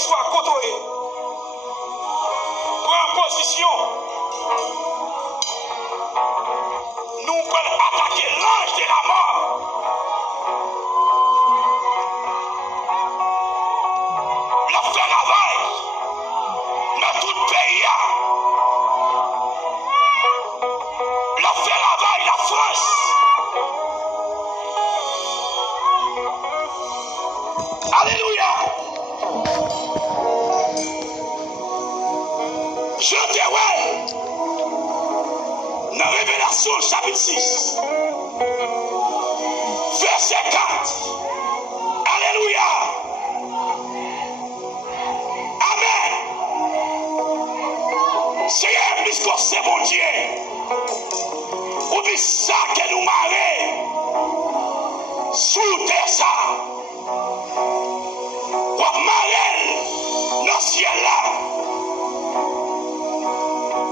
soit côté, prends position. Nous allons attaquer l'ange de la mort. Le faire ravage dans tout le pays. Le faire ravage la France. Alléluia. Je te vois dans Révélation chapitre 6, verset 4. Alléluia. Amen. Seigneur, puisque c'est mon Dieu, ou bien ça que nous marrer sous terre ça. Dans le ciel là,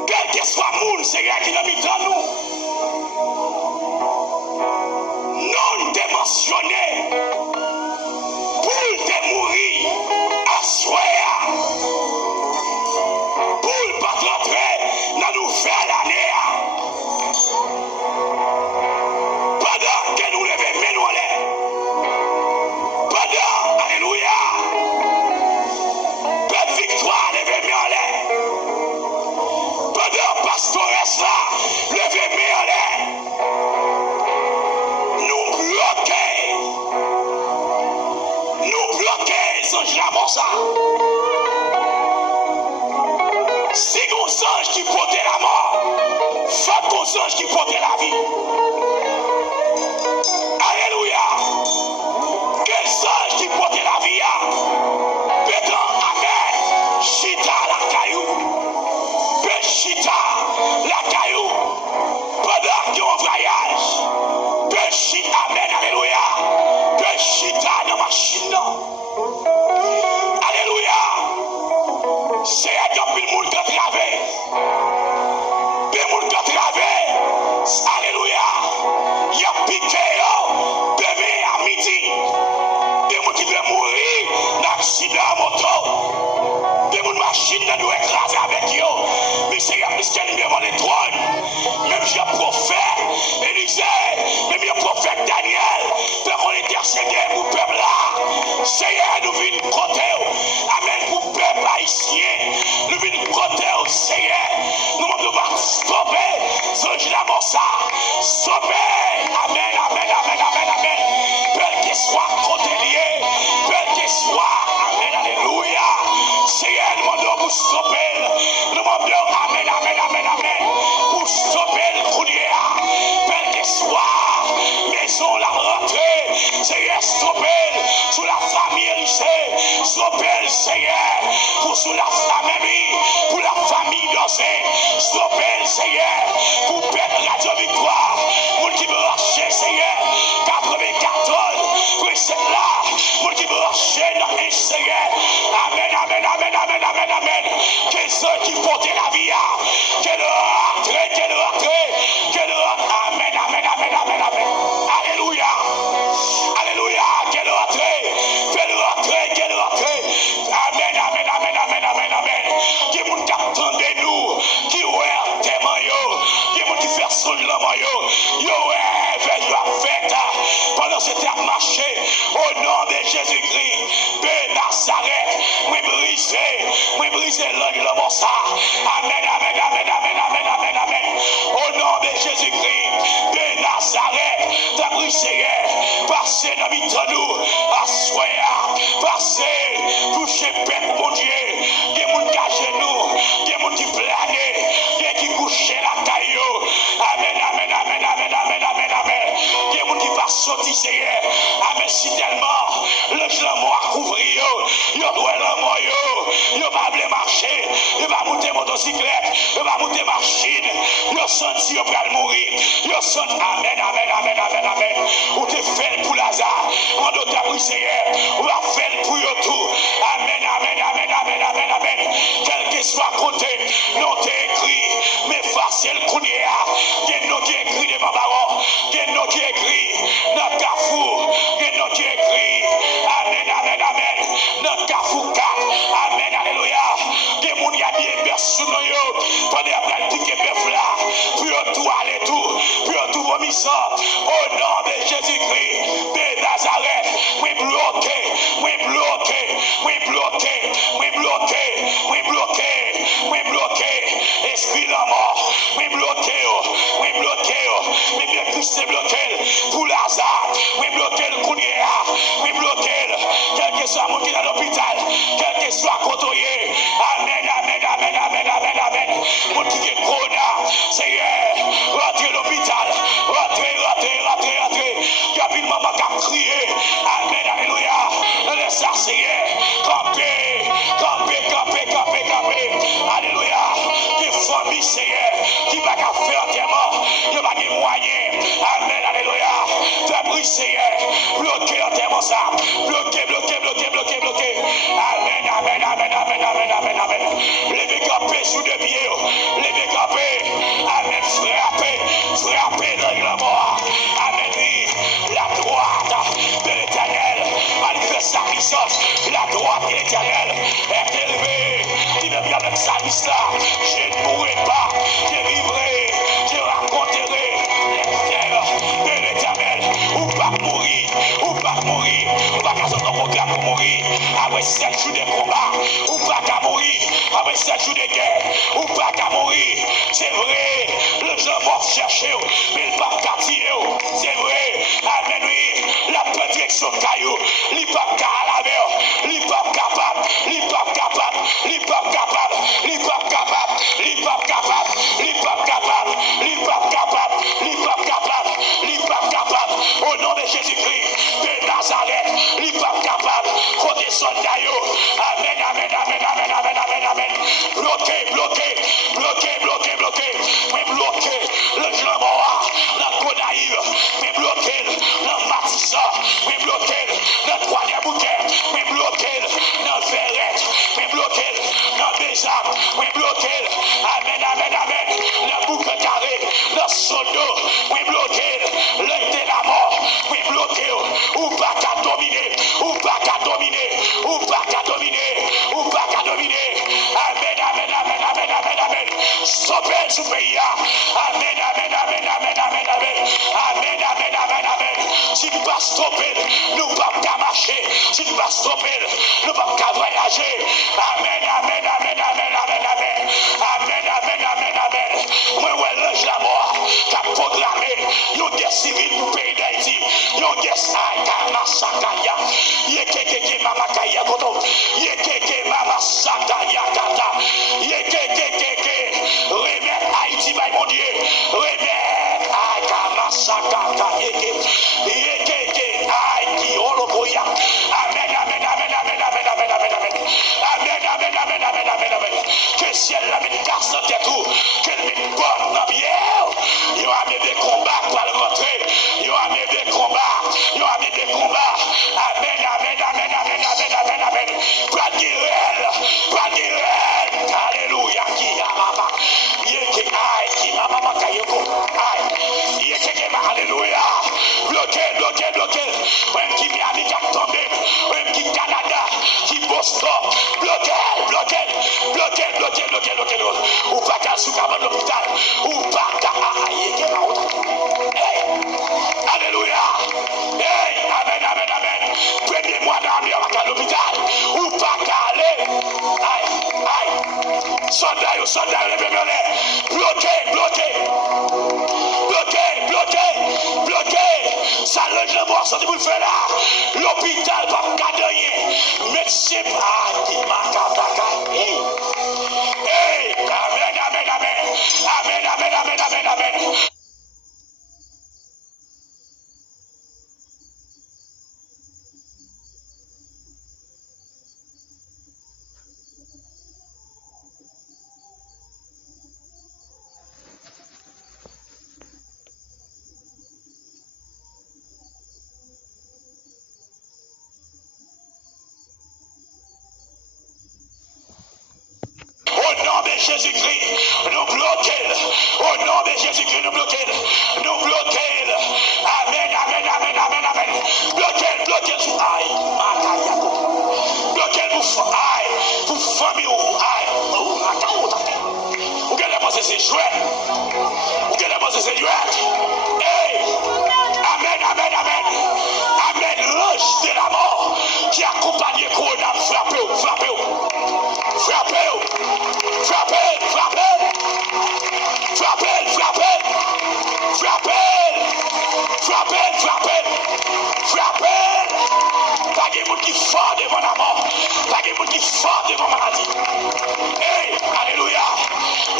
quel que soit le monde, Seigneur, qui nous mis dans nous, non dimensionné pour te mourir à soi, pour pas rentrer dans nous faire l'année. Pendant que nous levons mes noix, pendant, alléluia. Victoire, levez-moi en l'air. Pendant pastoresse là, levez-moi en l'air. Nous bloquer, sans jamais ça. Si nos anges qui portent la mort, faites nos anges qui portent la vie. Alléluia. Quels anges qui portent la vie? Chita la caillou, Chita la caillou, pendant qu'on voyage, Chita, amen, alléluia, Chita dans ma machine. Alléluia, c'est un peu le monde qui a traversé, le monde qui a traversé, alléluia, il y a piqué, demain à midi, des gens qui veulent mourir d'accident à moto. Des machines ne doivent écraser avec eux. Mais c'est puisqu'elle est devant les trônes. Même j'ai un prophète, Élisée, même j'ai un prophète Daniel, devant l'intercéder pour le peuple là. Seigneur, nous venons côté. Amen, pour le peuple haïtien. Nous venons côté, Seigneur. Nous devons stopper ce jugement ça. Stopper. Amen, amen, amen, amen, amen. Quel qu'il soit côté lié, quel qu'il soit, amen, alléluia. Seigneur, nous demandons pour stopper. Nous demandons, amen, amen, amen, amen. Pour stopper le coulier. Quel que soit, maison la rentrée. Seigneur, stopper sous la famille Élysée. Stopper, Seigneur, pour sous la famille, pour la famille d'Osée. Stopper, Seigneur, pour perdre Radio Victoire. Pour qui me marcher, Seigneur, 94, pour cette là, pour qui me marcher dans un Seigneur. Amen, amen, amen, amen, amen, amen. Que ceux qui portent la vie, que le rentrée, que le rentrée, que le rentrée. Amen, amen, amen, amen, amen. Alléluia. Alléluia. Que le rentrée, que le rentrée, que le rentrée. Amen, amen, amen, amen, amen, amen. Qui vous attendez nous, qui ouert tes maillots, qui vous qui fait son maillot, yo ouais, la fête pendant ce temps marché au nom de Jésus-Christ de Nazareth. Oui, briser l'ange de mon sang. Amen, amen, amen, amen, amen, amen, amen. Au nom de Jésus-Christ de Nazareth, t'as pris Seigneur, passez dans nous, assoyez, passez, touchez pète, mon Dieu. Il y a des gens qui cachent nous, il y a des gens qui planent, il y a des gens qui couchent la caillou. Amen, amen, amen, amen, amen, amen, amen. Il y a des gens qui passent sortir, Seigneur. Amen, si tellement, le jambon a couvert, il y a il va marcher, il va monter motocyclette, il va monter machine, il a senti qu'il va mourir, il a senti, amen, amen, amen, amen, amen. Ou te fait pour Lazare, on doit t'appuyer, Seigneur, on va faire pour eux tout. Amen, amen, amen, amen, amen, amen. Quel que soit côté, non t'es écrit, mais facile qu'on y a, il y a non qui écrit devant Baron, il y a non qui écrit dans Carrefour, il y a non qui écrit, amen, amen, amen, dans Carrefour 4. vie, Seigneur, qui va faire tellement, il n'y a pas de moyens. Amen, alléluia. Fais bruit, Seigneur, bloquez tellement ça. Bloquez. Amen, amen, amen, amen, amen, amen, amen. Levez campé sous deux pieds. Levez campé. Amen, frappez dans le mort. Amen, oui. La droite de l'Éternel, malgré sa puissance, la droite de l'Éternel est élevée. Qui me vient avec sa vie là, je ne mourrai pas, je vivrai, je raconterai les terres de l'Éternel. Ou pas mourir, ou pas qu'à son programme pour mourir. Après 7 jours de combat, ou pas qu'à mourir. Après 7 jours de guerre, ou pas qu'à mourir. C'est vrai, le gens vont chercher, mais ils ne peuvent pas tirer. C'est vrai, amen, oui, la protection de caillou, ils ne peuvent pas laver, ils ne peuvent pas capable, ils ne peuvent pas capable, ils ne peuvent pas capable, ils ne peuvent pas capable, ils ne peuvent pas capable, ils ne peuvent pas capable, ils ne peuvent pas capable, ils ne peuvent pas capable, ils ne peuvent pas capable, au nom de Jésus-Christ de Nazareth, ils ne peuvent pas capable, côté soldat, amen, amen, amen, amen, amen, amen, amen, bloqué, mais bloqué, le gens mort, la Gonaïve, mais bloqué, le Matissa, mais bloqué, le troisième bouquet, mais bloqué, le Ferret, mais bloqué, le Bézam, mais bloqué, amen, amen, amen, le boucle carré, le soldo, mais bloqué, l'œil de la mort, mais bloqué, ou pas qu'à dominer, ou pas qu'à dominer, ou pas qu'à dominer, ou pas qu'à dominer, amen, amen, amen, amen, amen, amen, stoppez ce pays, amen, amen, amen, amen, amen, amen, amen, amen, amen, amen, si tu vas stopper, nous ne pouvons pas marcher, si tu vas stopper, nous ne pouvons pas voyager, amen, amen, amen, amen, amen, amen, amen, amen, amen, amen, moi, ouais, l'ange la mort, qui a programmé, yon guerre civile pour le pays d'Haïti, yon guerre Sakaya, Sakaya, yekeke mama kaya koto, yekeke mama Sakaya kata, yekeke, remettre Haïti, mon Dieu, remettre Akama Sakata, yekeke, Haïti, Oloboya, amen, amen, amen, amen, amen, amen, amen, amen, amen, amen, amen, amen, amen, amen, que ciel la mette casse dans tes trous, que le mette bonne dans bien, yon a mis des combats pour le rentrer, yon a mis des combats, amen, amen, amen, amen, amen, amen, amen, pas d'irel, alléluia, qui a mama, yeke aïe, qui mama kayoko, aïe, yeke ma, alléluia, bloqué, même qui Miami qui a tombé, même qui Canada, qui Boston, bloqué, ou pas qu'à sous cabane l'hôpital, ou pas qu'à yeke ma autre, alléluia, amen, amen, amen, premier mois d'armée à l'hôpital, ou pas qu'à aller, aïe, soldat, les bébés, bloqué, ça le mort, ça vous le fait là, l'hôpital va pas gagner, médecin pas qui m'a amen, amen. Au nom de Jésus-Christ, nous bloquons. Au nom de Jésus-Christ, nous bloquons. Amen, amen, amen, amen, amen. Bloquez sous aïe. Bloquez pour famille ou aïe. Ou qu'elle a pensé c'est jouet. Hey! Amen, amen, amen. Amen, l'ange de la mort qui accompagne Corona, frappez-vous. Pas de monde qui fort devant la mort, pas de monde qui fort devant la maladie. Hey, alléluia.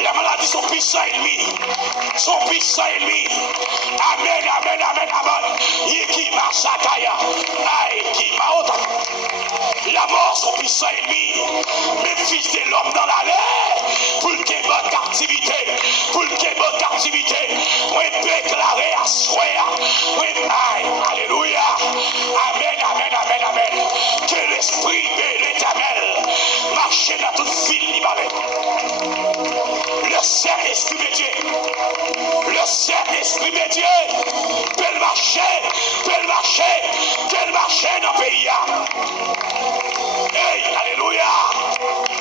La maladie sont puissants en lui. Amen, amen, amen, amen. Yeki Masakaya. Aïe, qui maota. La mort sont puissants en lui. Mes fils de l'homme dans la l'air. pour le qu'il bonne captivité, pour le qu'il bonne captivité. Moi déclarer à soi, alléluia, amen, amen, amen, amen, que l'esprit de l'Éternel marche dans toute ville libanais. Le Saint-Esprit de Dieu, le Saint-Esprit de Dieu peut marcher dans le pays. Hey, alléluia.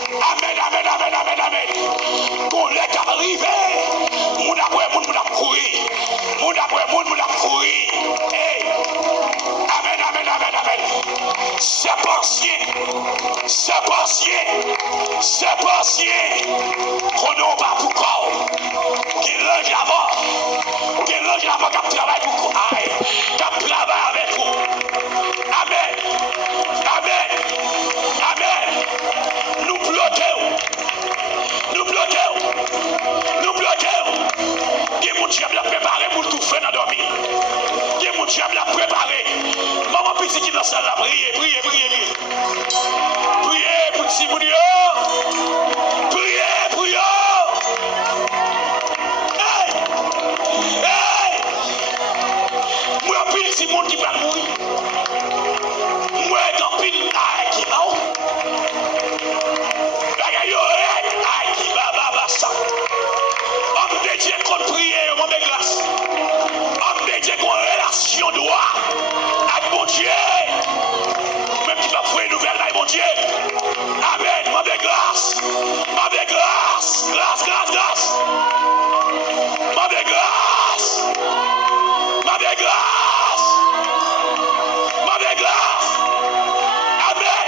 Amen, amen, amen, amen, amen. Qu'on l'est arrivé. Mon après moun a couru. Mon après moun a couru. Hey. Amen, amen, amen, amen. C'est pensé. Qu'on n'a pas pour corps. Qui range là-bas. Qui travaille pour aïe. Qui travaille avec vous. Amen. Amen. Amen. Nous bloquons. Qui est mon diable l'a préparé pour tout faire dans dormir. Qui est mon diable l'a préparé. Maman petit qui dans ça là, priez. Priez pour petit moun yo. Priez. Hey. Moi pile si moun qui va mourir. Moi dans pile qui va. Qui va ça. Homme de Dieu qu'on prie, mon grâce. Homme de Dieu qu'on relation droit avec mon Dieu. Même qui va faire une nouvelle avec mon Dieu. Amen, mon grâce. Grâce. Amen.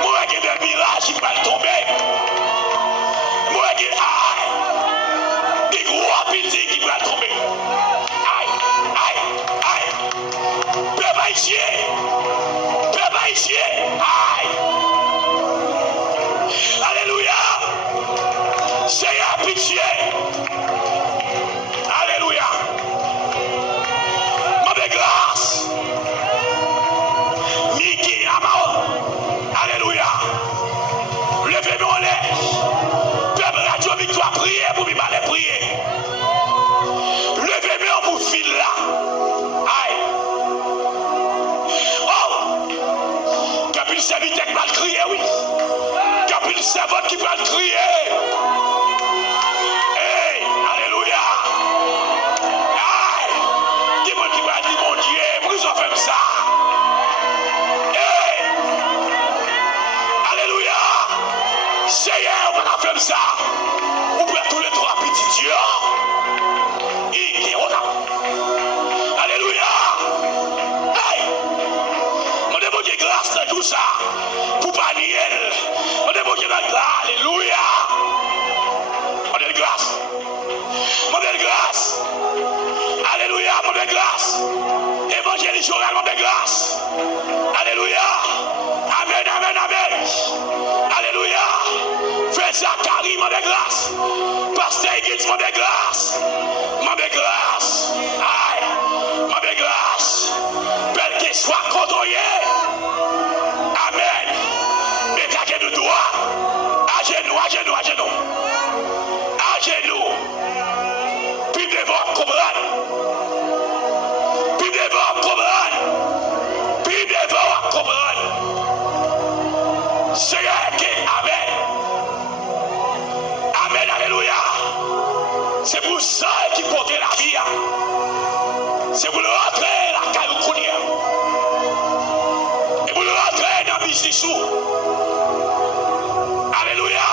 Moi qui ai des mirages qui va tomber. Moi qui des gros appétits qui va tomber. Aïe. Peuple haïtien. Aïe. Alléluia. Seigneur, pitié. Alléluia. Mon grâce. Miki Amao. Alléluia. Levez-nous en l'air. Peuple Radio Victoire, priez pour m'y aller, prier. Levez-moi pour fil là. Aïe. Oh. Capil serviteur qui va le crier, oui. Capil servant qui va le crier. Hey, alléluia. Aïe. Dis-moi qui va dire, mon Dieu, prison fait ça. Hey. Alléluia. Seigneur, on va faire ça. On peut tous les trois petits dieux. Alléluia. Hey. On demande grâce dans tout ça. Pour pas nier. On demande grâce. Alléluia. On demande grâce. Alléluia. On demande grâce. Évangéliste Joël, on demande grâce. Alléluia. Amen. Alléluia. Fais Zacharie, mon grâce. Pasteur Guitz, mon grâce. Aïe. Mon grâce. Belle qu'il soit contrôlé. Amen. Mettez à genoux droit. À genoux. Puis devant comprendre. Seigneur, amen. Amen, alléluia. C'est pour ça qu'il porte la vie. C'est pour le rentrer la caloucounia. Et pour le rentrer dans le business. Alléluia.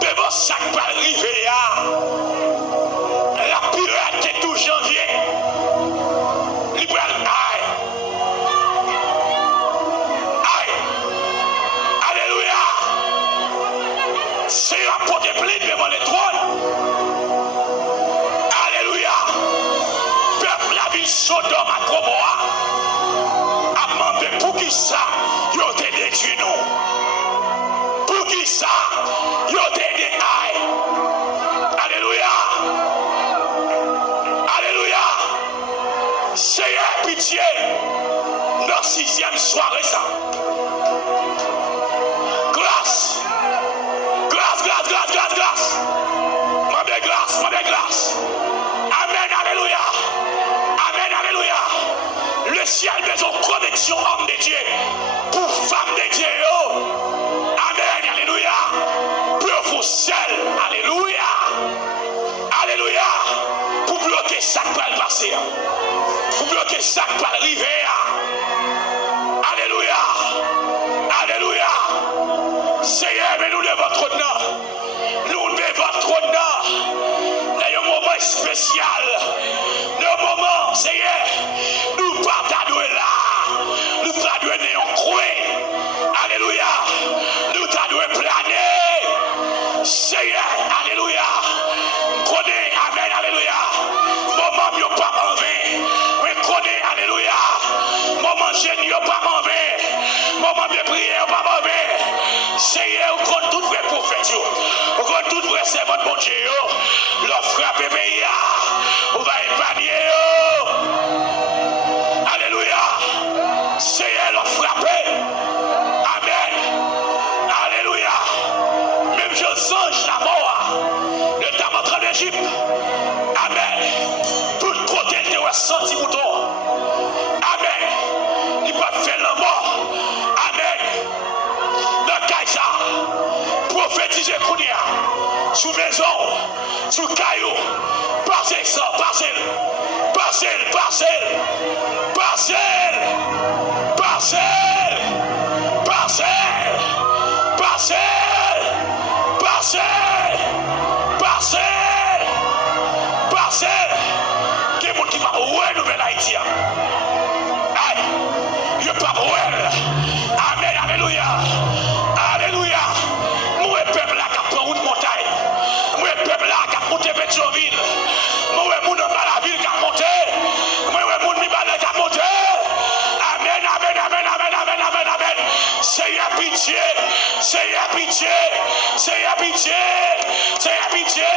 Devant ça qui va arriver. La pirate est tout janvier. C'est un pot de blé devant les trônes. Alléluia. Peuple la ville Sodome à Gomorrhe a demandé pour qui ça, ils ont été détruits nous. Pour qui ça, ils ont été détruits. Alléluia. Seigneur, pitié. Notre 6e soirée ça. Grâce. grâce. Amen, alléluia. Amen, alléluia. Le ciel besoin de connexion homme de Dieu pour femme de Dieu. Amen, alléluia. Pour vous seul, alléluia. Alléluia. Pour bloquer ça qui va le passer. Pour bloquer ça qui va arriver. Alléluia. Alléluia. Seigneur, mais nous devons votre nom. Nous devons votre nom. Dans un moment spécial. Dans un moment, Seigneur, nous ne pas t'adouer là. Nous t'adouer néant croix. Alléluia. Nous t'adouer planer. Seigneur, alléluia. Connais, amen, alléluia. Moment, il n'y a pas mauvais. Mais connais, alléluia. Moment, je n'y a pas mauvais. Moment de prière, pas mauvais. Seigneur, on compte tout vrai prophète. On compte tout vrai servant de mon Dieu. L'on frappe pays. On va épargner. Alléluia. Seigneur, l'on frappe. Amen. Alléluia. Même je songe la mort. Le temps en train d'Égypte. Amen. Tout côté de toi, senti mouton. Amen. Il va faire la mort. Amen. Dans Kaïsa, prophétiser Kounia, sous maison, sous caillou, parcelle, parcelle, parcelle, parcelle, parcelle, parcelle, parcelle, parcelle, parcelle, parcelle, parcelle, qui est mon qui va ouer nouvelle Haïti. Aïe, il n'y a pas ouer. Amen, alléluia. Alléluia. Moi, peuple là qui a pris une montagne. Moi, peuple là qui a monté Pétionville. Moi, mon homme à la ville qui a monté. Moi, mon Libanais qui a monté. Amen, amen, amen, amen, amen, amen, amen. Seigneur pitié. Seigneur pitié. Seigneur pitié. Seigneur pitié.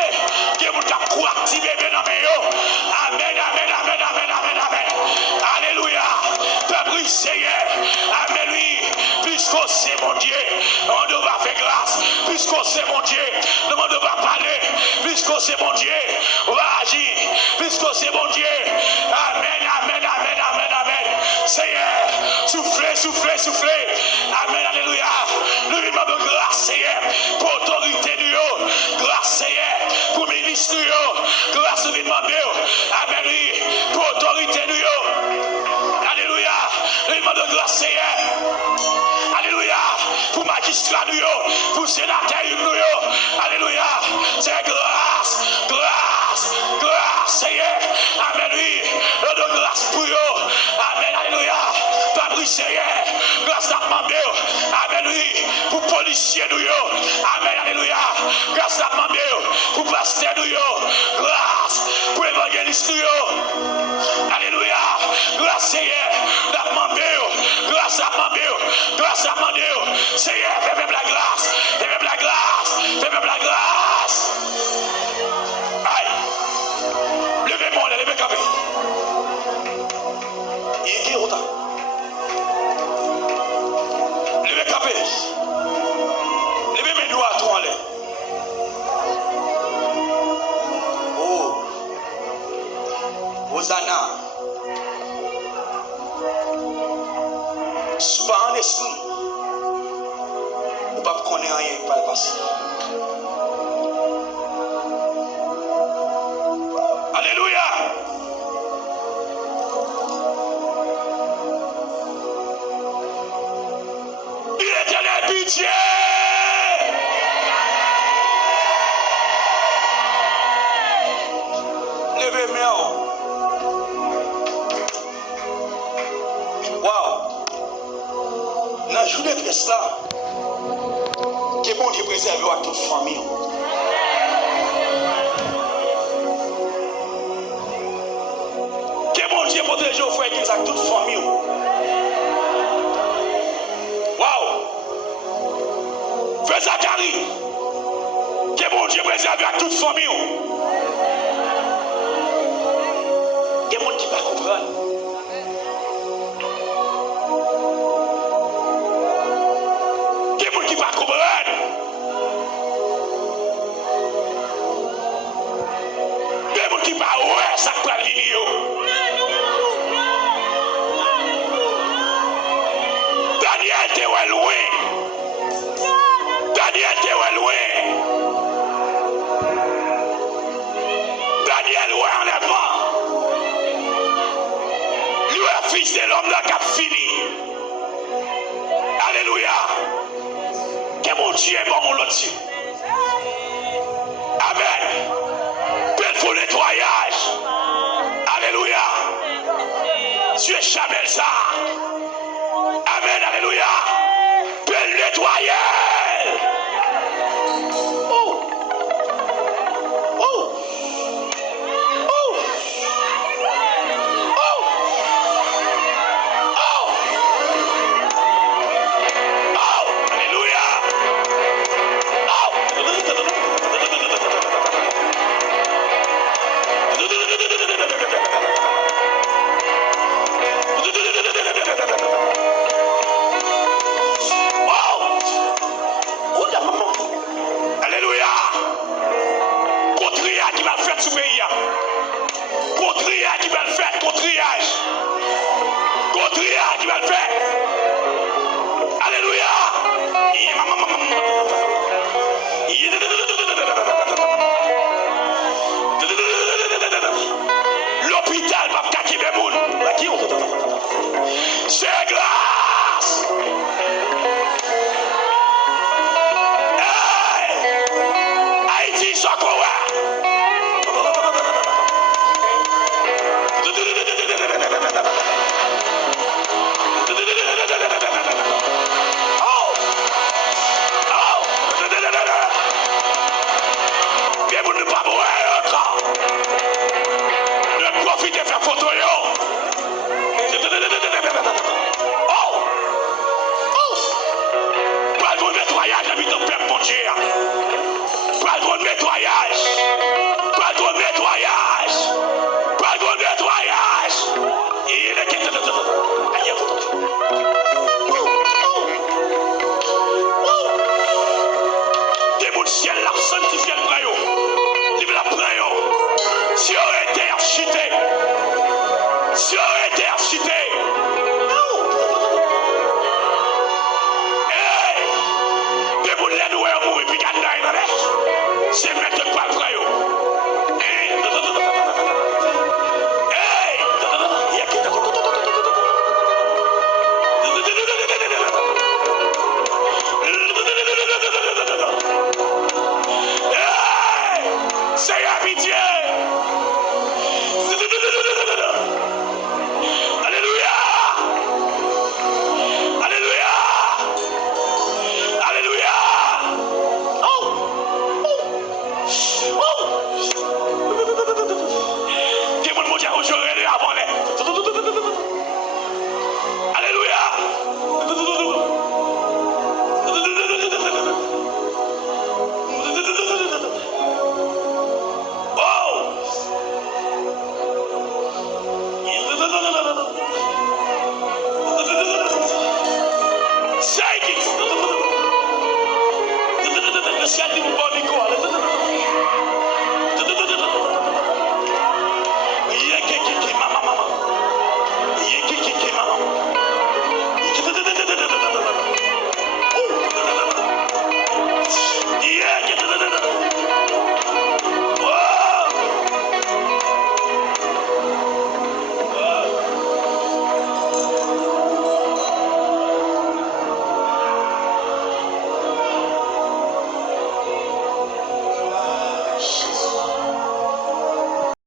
Que vous avez proactivé, bien amen. Amen, amen, amen, amen, amen, amen. Alléluia. Peuple Seigneur. Amen, lui. Puisque c'est mon Dieu, on doit faire grâce. Puisque c'est mon Dieu, on doit parler. Puisque c'est mon Dieu, on va agir. Puisque c'est mon Dieu. Amen, amen, amen, amen, amen. Seigneur, soufflez, soufflez, soufflez. Amen, alléluia. Nous lui demandons grâce, Seigneur, pour autorité du haut. Grâce, Seigneur, pour ministre du haut. Grâce, nous lui demandons. Amen, lui, pour autorité du haut. Alléluia. Nous lui demandons grâce, Seigneur. Alléluia. Pour magistrat nous, pour sénateur nous. Alléluia. C'est grâce, grâce, grâce, Seigneur. Amen, oui. Nous donnons grâce pour eux. Amen, alléluia. Papa, Seigneur. Grâce à Mamé. Amen, oui. Pour policiers nous. Amen, alléluia. Grâce à Mamé. Pour pasteur nous. Grâce pour évangéliste nous. Alléluia. Grâce, Seigneur. Grâce à Mamé. Grâce à Mamé. Seigneur, fais même la grâce. Fais même la grâce. Fais même la grâce. Aïe. Levez-moi, levez campé. Il est qui autant? Levez campé. Levez mes doigts à toi en l'air. Oh. Hosanna. C'est pas un esprit. Ou pas qu'on ait rien qui va le passer. Alléluia. Il est éternel pitié. Levez mes mains. Wow. Dans la journée de cela, que bon Dieu préserve à toute famille. Que bon Dieu protège aux frères et à toute famille. Waouh! Frère Zacharie, que bon Dieu préserve à toute famille. Que bon Dieu va comprendre. Daniel te ouais loin. Daniel te ouais loin. Daniel ouais en avant. Lui est fils de l'homme là qui a fini. Alléluia. Que mon Dieu est bon mon l'autre. Amen. Belle pour nettoyage. Alléluia. Dieu chamel ça. Amen. Alléluia. Belle nettoyage. Oh. Oh. Oh. Oh. Oh. Oh. Alléluia. Oh. Alléluia. Contre-triage qui va le faire sous pays. Contre-triage qui va le faire. Contre-triage. Contre-triage qui va le faire.